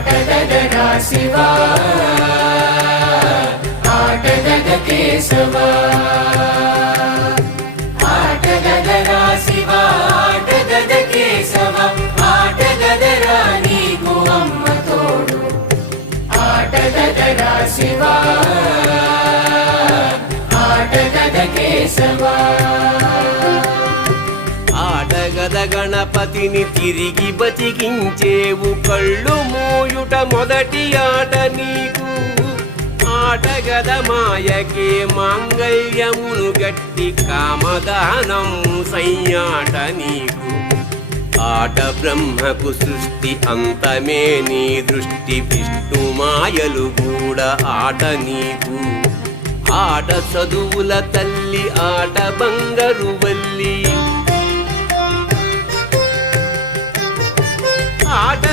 ಆಟಗದರ ಶಿವ ಆಟಗದ ಕೇಶವ ಆಟಗದರ ಶಿವ ಆಟಗದ ಕೇಶವ ಆಟಗದರ ನೀಗೂ ಅಮ್ಮ ತೋಡು ಆಟಗದರ ಶಿವ ಆಟಗದ ಕೇಶವ ఆటగద గణపతిని తిరిగి బతికించేవు కళ్ళు మూయుట మొదటి ఆట నీకు ఆటగద మాయకే మాంగళ్యమును గట్టి కామదానం సయ్యాట నీకు ఆట బ్రహ్మకు సృష్టి అంతమే నీ దృష్టి విష్ణు మాయలు కూడా ఆట నీకు ఆట చదువుల తల్లి ఆట బంగారు వల్లి ఆట